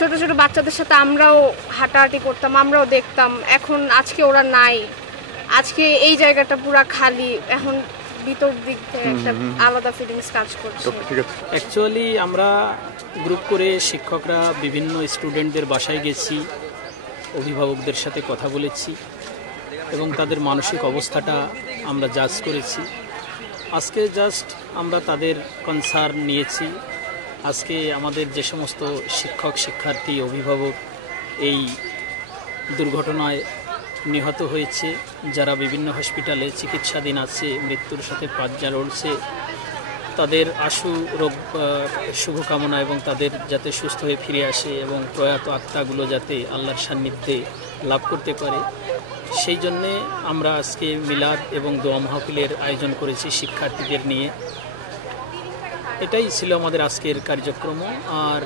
ছোট ছোট বাচ্চাদের সাথে আমরাও হাঁটাহাঁটি করতাম, আমরাও দেখতাম। এখন আজকে ওরা নাই, আজকে এই জায়গাটা পুরা খালি। এখন ভিতর দিক থেকে একটা আলাদা ফিলিংস কাজ করছে। অ্যাকচুয়ালি আমরা গ্রুপ করে শিক্ষকরা বিভিন্ন স্টুডেন্টদের বাসায় গেছি, অভিভাবকদের সাথে কথা বলেছি এবং তাদের মানসিক অবস্থাটা আমরা জাজ করেছি। আজকে জাস্ট আমরা তাদের কনসার্ন নিয়েছি। আজকে আমাদের যে সমস্ত শিক্ষক, শিক্ষার্থী, অভিভাবক এই দুর্ঘটনায় নিহত হয়েছে, যারা বিভিন্ন হসপিটালে চিকিৎসাধীন আছে, মৃত্যুর সাথে পাঞ্জা লড়ছে, তাদের আশু রোগ শুভকামনা এবং তাদের যাতে সুস্থ হয়ে ফিরে আসে এবং প্রয়াত আত্মাগুলো যাতে আল্লাহর সান্নিধ্যে লাভ করতে পারে, সেই জন্যে আমরা আজকে মিলাদ এবং দোয়া মাহফিলের আয়োজন করেছি শিক্ষার্থীদের নিয়ে। এটাই ছিল আমাদের আজকের কার্যক্রম। আর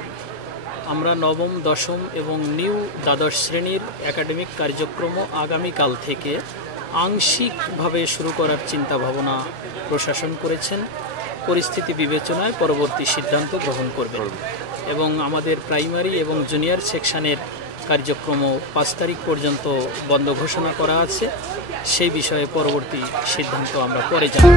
আমরা নবম, দশম এবং নিউ দ্বাদশ শ্রেণীর একাডেমিক কার্যক্রম আগামীকাল থেকে আংশিকভাবে শুরু করার চিন্তা ভাবনা প্রশাসন করেছেন। পরিস্থিতি বিবেচনায় পরবর্তী সিদ্ধান্ত গ্রহণ করবেন এবং আমাদের প্রাইমারি এবং জুনিয়র সেকশনের কার্যক্রম 5 তারিখ পর্যন্ত বন্ধ ঘোষণা করা আছে। সেই বিষয়ে পরবর্তী সিদ্ধান্ত আমরা পরে জানাব।